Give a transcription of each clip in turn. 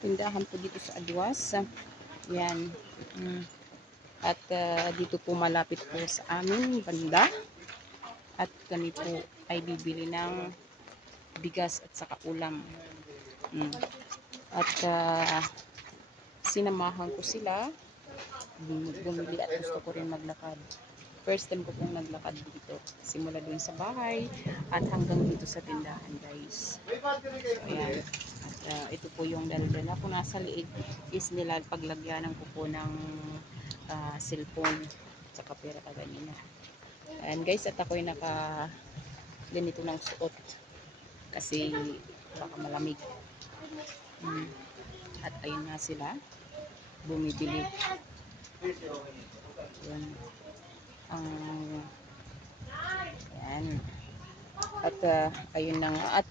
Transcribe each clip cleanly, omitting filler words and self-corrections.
tindahan po dito sa Adwas. Yan. At dito po malapit po sa amin banda. At kami po ay bibili ng bigas at saka ulam. At sinamahan ko sila bumili at gusto ko rin maglakad. First time ko pong naglakad dito. Simula dun sa bahay at hanggang dito sa tindahan, guys. So, ayan. At ito po yung dala-dala ko nasa liig is nila paglagyanan ko po ng cellphone saka pera kaganina. And guys, at ako'y naka ganito ng suot kasi baka malamig. At ayun nga sila bumibili. Yan. Yan. At ayun na nga at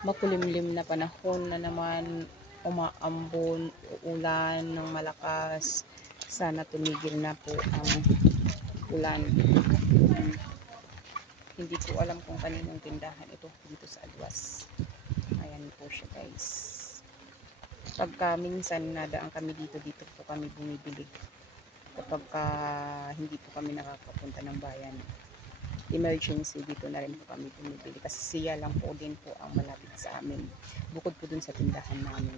makulimlim na panahon na naman, umaambon, ulan ng malakas. Sana tumigil na po ang ulan. Hindi ko alam kung kaninong tindahan ito dito sa Adwas. Ayan po siya, guys. Pagka minsan nadaan kami dito po kami bumibili. Kapag hindi po kami nakakapunta ng bayan, emergency, dito na rin po kami bumibili kasi siya lang po din po ang malapit sa amin bukod po dun sa tindahan namin.